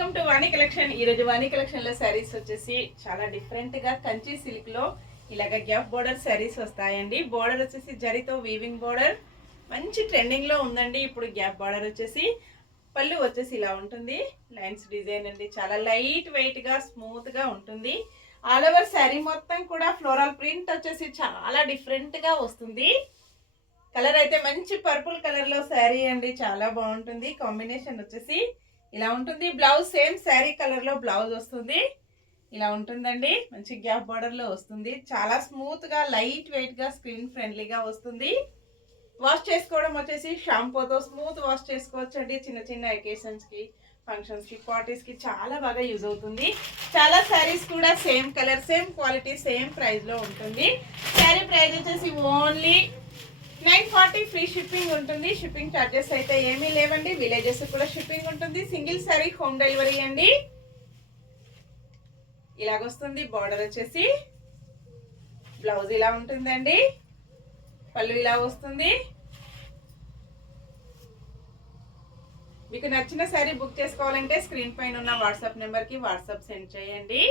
Welcome to Vani collection. ఈరోజు వాణి collection లో శారీస్ వచ్చేసి చాలా డిఫరెంట్ గా కంచి సిల్క్ లో ఇలాగ గ్యాప్ బోర్డర్ శారీస్ వస్తాయండి. బోర్డర్ వచ్చేసి జరీతో వీవింగ్ బోర్డర్ మంచి ట్రెండింగ్ లో ఉందండి. ఇప్పుడు గ్యాప్ బోర్డర్ వచ్చేసి పళ్ళు వచ్చేసి ఇలా ఉంటుంది. లైన్స్ డిజైన్ అండి, చాలా లైట్ వెయిట్ గా స్మూత్ గా ఉంటుంది. ఆల్ ఓవర్ శారీ మొత్తం కూడా ఫ్లోరల్ ప్రింట్ వచ్చేసి చాలా డిఫరెంట్ గా వస్తుంది. కలర్ అయితే మంచి పర్పుల్ కలర్ లో శారీ అండి, చాలా బాగుంటుంది. కాంబినేషన్ వచ్చేసి ఇలా ఉంటుంది. బ్లౌజ్ సేమ్ శారీ కలర్ లో బ్లౌజ్ వస్తుంది. ఇలా ఉంటుందండి. మంచి గ్యాప్ బార్డర్ లో వస్తుంది. చాలా స్మూత్ గా లైట్ వెయిట్ గా స్క్రీన్ ఫ్రెండ్లీగా వస్తుంది. వాష్ చేసుకోవడం వచ్చేసి షాంపూతో స్మూత్ వాష్ చేసుకోవచ్చు అండి. చిన్న చిన్న అకేషన్స్ కి, ఫంక్షన్స్ కి, పార్టీస్ కి చాలా బాగా యూజ్ అవుతుంది. చాలా శారీస్ కూడా same colour, same quality, same price లో ఉంటుంది. శారీ ప్రైస్ వచ్చేసి ఓన్లీ 940 ఫ్రీ షిప్పింగ్ ఉంటుంది. షిప్పింగ్ ఛార్జెస్ అయితే ఏమీ లేవండి. విలేజెస్ కూడా షిప్పింగ్ ఉంటుంది. సింగిల్ శారీ హోమ్ డెలివరీ అండి. ఇలాగొస్తుంది. బార్డర్ వచ్చేసి బ్లౌజ్ ఇలా ఉంటుందండి. పళ్ళు ఇలా వస్తుంది. మీకు నచ్చిన శారీ బుక్ చేసుకోవాలంటే స్క్రీన్ పైన ఉన్న వాట్సాప్ నెంబర్కి వాట్సాప్ సెండ్ చేయండి.